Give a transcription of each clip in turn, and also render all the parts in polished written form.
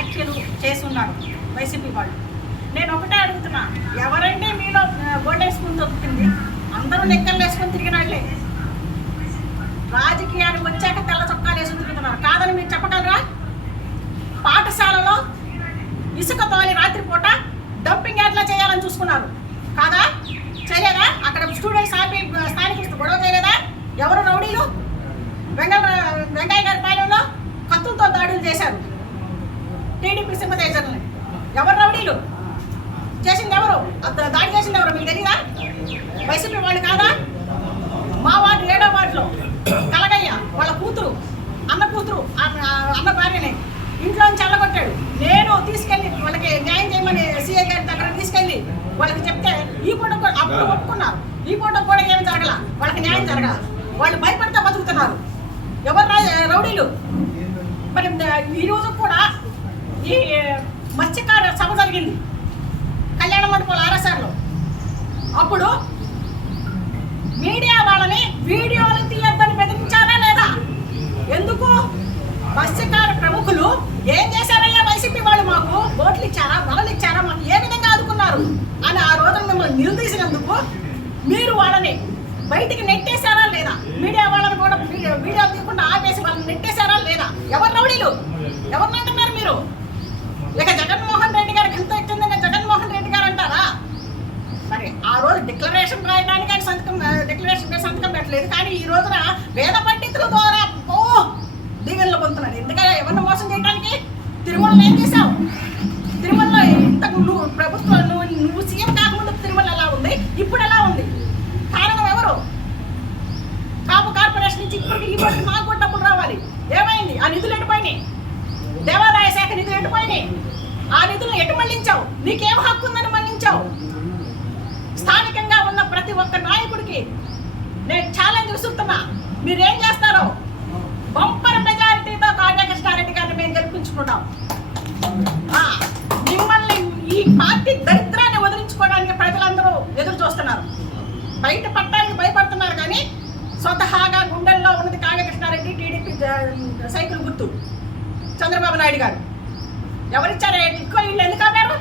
వ్యాఖ్యలు చేస్తున్నారు వైసీపీ వాళ్ళు. నేను ఒకటే అడుగుతున్నా, ఎవరంటే మీలో గోడేసుకుని తొక్కుతుంది? అందరూ లెక్కలు వేసుకొని తిరిగినట్లే. రాజకీయానికి వచ్చాక తెల్ల చొక్కాలు వేసుకుని తిరుగుతున్నారు. కాదని మీరు చెప్పగలరా? పాఠశాలలో ఇసుక తోలి రాత్రిపూట డంపింగ్ యార్డ్లా చేయాలని చూసుకున్నారు కాదా? చేయలేదా? అక్కడ స్టూడెంట్స్ ఆపి స్థానికులు గొడవ చేయలేదా? ఎవరు రౌడీలు? వెంకయ్య గారి పాలెంలో కత్తులతో దాడులు చేశారు టీడీపీ సింపథైజర్లని. ఎవరు రౌడీలు? చేసింది ఎవరు? దాడి చేసింది ఎవరు మీకు తెలియదా? వైసీపీ వాళ్ళు కాదా? మా వార్డు 7వ వార్డులో కలగయ్య వాళ్ళ కూతురు, అన్న భార్యని ఇంట్లోంచి చల్లగొట్టాడు. నేను తీసుకెళ్ళి వాళ్ళకి న్యాయం చేయమని సీఐ గారి దగ్గర తీసుకెళ్ళి వాళ్ళకి చెప్తే ఈ పూట అప్పుడు ఒప్పుకున్నారు. ఈ పూట కూడా ఏమి జరగల, వాళ్ళకి న్యాయం జరగల. వాళ్ళు భయపడితే బతుకుతున్నారు. ఎవరు రౌడీలు? మరి ఈరోజు కూడా ఈ మత్స్యకార సభ జరిగింది కళ్యాణ మండపాల ఆర్ఎస్ఆర్లో. అప్పుడు మీడియా వాళ్ళని వీడియోలు తీయొద్దని బెదిరించారా లేదా? ఎందుకు? మత్స్యకార ప్రముఖులు ఏం చేశారయ్యా వైసీపీ వాళ్ళు? మాకు ఓట్లు ఇచ్చారా, వలలు ఇచ్చారా, మాకు ఏ విధంగా ఆదుకున్నారు అని ఆ రోజున మిమ్మల్ని నిలదీసినందుకు మీరు వాళ్ళని బయటికి నెట్టేశారా లేదా? మీడియా వాళ్ళని కూడా వీడియో తీయకుండా ఆపేసి వాళ్ళని నెట్టేశారా లేదా? ఎవరు రౌడీలు? ఎవరిని అంటున్నారు మీరు? లేక జగన్మోహన్ రెడ్డి గారికి ఎంత ఎక్కిందని జగన్మోహన్ రెడ్డి గారు అంటారా? మరి ఆ రోజు డిక్లరేషన్ రాయడానికి ఆయన డిక్లరేషన్ సంతకం పెట్టలేదు. కానీ ఈ రోజున వేద పండితుల ద్వారా దీవెనలు పొందుతున్నాడు. ఎందుకంటే ఎవరిని మోసం చేయడానికి? తిరుమలలో ఏం చేశావు? తిరుమలలో ఇంతకు నువ్వు ప్రభుత్వం నువ్వు సీఎం కాకముందు తిరుమల ఎలా ఉంది, ఇప్పుడు ఎలా ఉంది? కారణం ఎవరు? కాపు కార్పొరేషన్ నుంచి ఇప్పటికి ఈ రోజు మాకు కూడా డబ్బులు రావాలి. ఏమైంది? ఆ నిధులు ఎటుపోయినాయి? దేవాదాయ శాఖ నిధులు ఎటుపోయినాయి? ఆ నిధులను ఎటు మళ్లించావు? నీకేం హక్కు ఉందని మళ్లించావు? స్థానికంగా ఉన్న ప్రతి ఒక్క నాయకుడికి నేను ఛాలెంజ్ విసురుతున్నా, మీరేం చేస్తారో బంపర్ మెజారిటీతో కావ్యకృష్ణారెడ్డి గారిని మేము గెలిపించుకుంటాం. మిమ్మల్ని ఈ పార్టీ దరిద్రాన్ని వదిలించుకోవడానికి ప్రజలందరూ ఎదురు చూస్తున్నారు. బయట పట్టడానికి భయపడుతున్నారు. కానీ స్వతహాగా గుండెల్లో ఉన్నది కావ్యకృష్ణారెడ్డి, టీడీపీ సైకిల్ గుర్తు చంద్రబాబు నాయుడు గారు. ఎవరిచ్చారు ఎక్కువ ఇళ్ళు? ఎందుకు ఆపారు?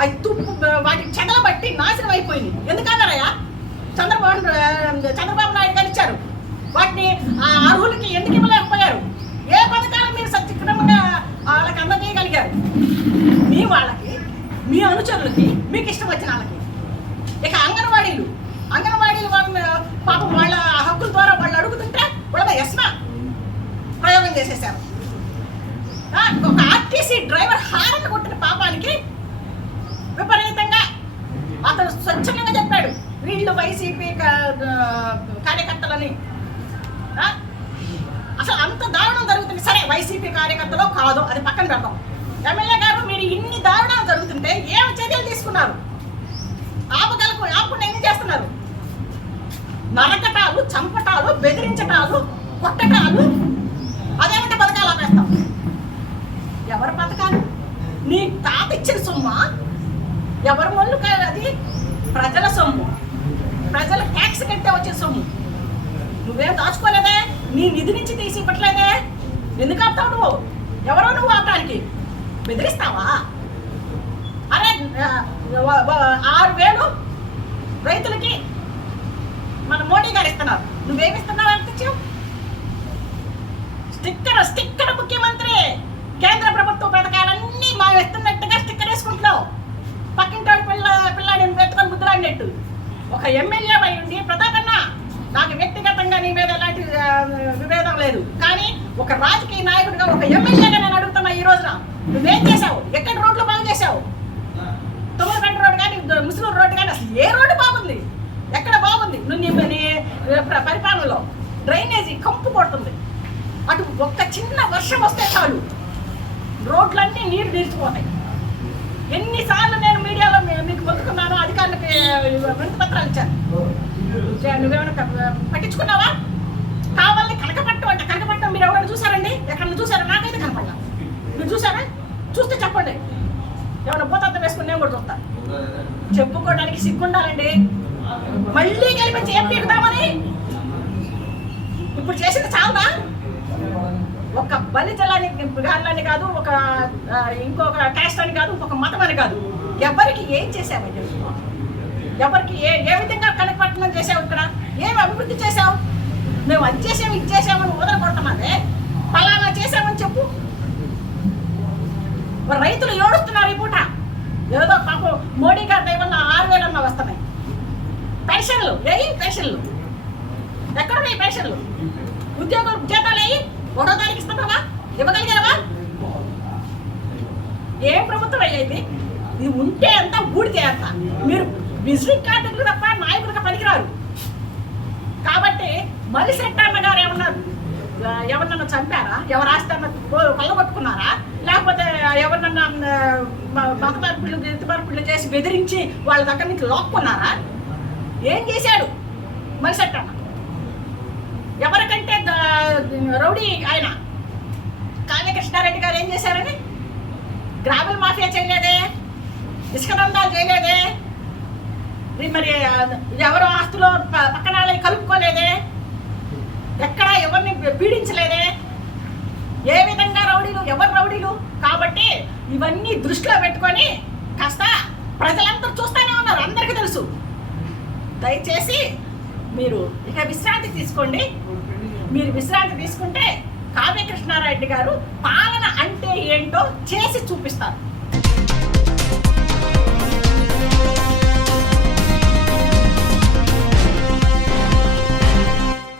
అవి తుప్పు వాటి చెదలు బట్టి నాశనం అయిపోయింది. ఎందుకు ఆపారయ్యా? చంద్రబాబు నాయుడు గారు ఇచ్చారు. వాటిని అర్హులకి ఎందుకు ఇవ్వలేకపోయారు? ఏ పథకాలు మీరు సత్యక్రమంగా వాళ్ళకి అందజేయగలిగారు? మీ వాళ్ళకి, మీ అనుచరులకి, మీకు ఇష్టం వచ్చిన వాళ్ళకి. ఇక అంగన్వాడీలు వాళ్ళని పాపం వాళ్ళ హక్కుల ద్వారా వాళ్ళు అడుగుతుంటే వాళ్ళ ఎస్మా ప్రయోగం చేసేసారు. ఒక ఆర్టీసీ డ్రైవర్ హారన్ కొట్టిన పాపానికి విపరీతంగా అతను స్వచ్ఛంగా చెప్పాడు వీళ్ళు వైసీపీ కార్యకర్తలని. అసలు అంత దారుణం జరుగుతుంది. సరే, వైసీపీ కార్యకర్తలో కాదు, అది పక్కన పెడతాం. ఎమ్మెల్యే గారు, మీరు ఇన్ని దారుణాలు జరుగుతుంటే ఏమి చర్యలు తీసుకున్నారు? ఆపకుండా ఏం చేస్తున్నారు? నరకటాలు, చంపటాలు, బెదిరించటాలు, కొట్టటాలు, అదేమంటే పథకాలు ఆపేస్తాం. ఎవరి పథకాలు? నీ తాత ఇచ్చిన సొమ్మ ఎవరి మొళ్ళు? అది ప్రజల సొమ్ము, ప్రజల ట్యాక్స్ కట్టే వచ్చే సొమ్ము. నువ్వేం దాచుకోలేదే, నీ నిధి నుంచి తీసి ఇవ్వట్లేదే. ఎందుకు ఆపుతావు నువ్వు? ఎవరో నువ్వు ఆపడానికి బెదిరిస్తావా? అరే 6,000 రైతులకి మన మోడీ గారు ఇస్తున్నారు, నువ్వేమిస్తున్నావు? ఎంత ఇచ్చావు? స్టిక్కర్ ముఖ్యమంత్రి. కేంద్ర ప్రభుత్వ పథకాలన్నీ మా ఇస్తున్నట్టుగా స్టిక్కర్ వేసుకుంటున్నావు. పక్కింటోడి పిల్లాడి వెతుకొని ముద్దులాడినట్టు. ఒక ఎమ్మెల్యే అయి ఉండి, ప్రతాపన్న, నాకు వ్యక్తిగతంగా నీ మీద ఎలాంటి విభేదం లేదు, కానీ ఒక రాజకీయ నాయకుడిగా, ఒక ఎమ్మెల్యేగా నేను అడుగుతున్నా, ఈ రోజున నువ్వేం చేసావు? ఎక్కడ రోడ్లు బాగు చేసావు? తొమ్మిదిగంట రోడ్డు కానీ, ముస్లిం రోడ్డు కానీ, అసలు ఏ రోడ్డు బాగుంది? ఎక్కడ బాగుంది? నువ్వు నీ పరిపాలనలో డ్రైనేజీ కంపు కొడుతుంది. అటు ఒక్క చిన్న వర్షం వస్తే చాలు రోడ్లన్నీ నీరు నిలిచిపోతాయి. ఎన్నిసార్లు నేను మీడియాలో మీకు మొత్తుకున్నాను, అధికారులకి వినతి పత్రాలు ఇచ్చాను. నువ్వేమైనా పట్టించుకున్నావా? కావాలని కనకపట్టం మీరు ఎవరైనా చూసారండి? ఎక్కడ చూసారా? నాకైతే కనపడ్డా. మీరు చూసారా? చూస్తే చెప్పండి. ఏమైనా భూతార్థం వేసుకుని నేను కూడా చూస్తా. చెప్పుకోవడానికి సిగ్గుండాలండి. మళ్ళీ గెలిపించి ఏం పీకుతామని ఇప్పుడు చేసింది చాలదా? ఒక బలిజలని గాళ్ళని కాదు, ఒక ఇంకొక క్యాస్ట్ అని కాదు, ఇంకొక మతం అని కాదు, ఎవరికి ఏం చేసావయ్యా? ఎవరికి ఏ విధంగా కనపట్టణం చేసావు? ఇక్కడ ఏమి అభివృద్ధి చేసావు? మేము అది చేసాము ఇది చేసామని వదలకొడుతున్నారే, ఫలానా చేసామని చెప్పు. రైతులు ఏడుస్తున్నారు ఈ పూట. ఏదో పాపం మోడీ గారి దయ వల్ల 6,000 అన్న వస్తున్నాయి. పెన్షన్లు పెన్షన్లు ఎక్కడున్నాయి? పెన్షన్లు ఉద్యోగులు జీతాలు 1వ తారీఖు ఇస్తున్నావా? ఇవ్వగలిగావా? ఏం ప్రభుత్వం అయ్యేది ఇది? ఉంటే అంత ఊడితే అంత. మీరు విజిటింగ్ కార్డులు తప్ప నాయకులుగా పనికిరారు. కాబట్టి మలిశెట్టి అన్న గారు ఎవరినన్నా చంపారా? ఎవరు ఆస్తారన్న కొల్లగొట్టుకున్నారా? లేకపోతే ఎవరినన్నా మత మార్పులు చేసి బెదిరించి వాళ్ళ దగ్గర నుంచి లాక్కున్నారా? ఏం చేశాడు మలిశెట్టి అన్న? ఎవరికంటే రౌడీ ఆయన కావ్య కృష్ణారెడ్డి గారు ఏం చేశారని? గ్రామీణ మాఫియా చేయలేదే, ఇసుక దందాలు చేయలేదే, మరి ఎవరో ఆస్తులో పక్కన కలుపుకోలేదే, ఎక్కడా ఎవరిని పీడించలేదే. ఏ విధంగా రౌడీలు? ఎవరు రౌడీలు? కాబట్టి ఇవన్నీ దృష్టిలో పెట్టుకొని కాస్త ప్రజలందరూ చూస్తూనే ఉన్నారు, అందరికీ తెలుసు. దయచేసి మీరు ఇక విశ్రాంతి తీసుకోండి. మీరు విశ్రాంతి తీసుకుంటే కావ్య కృష్ణారెడ్డి గారు పాలన అంటే ఏంటో చేసి చూపిస్తారు.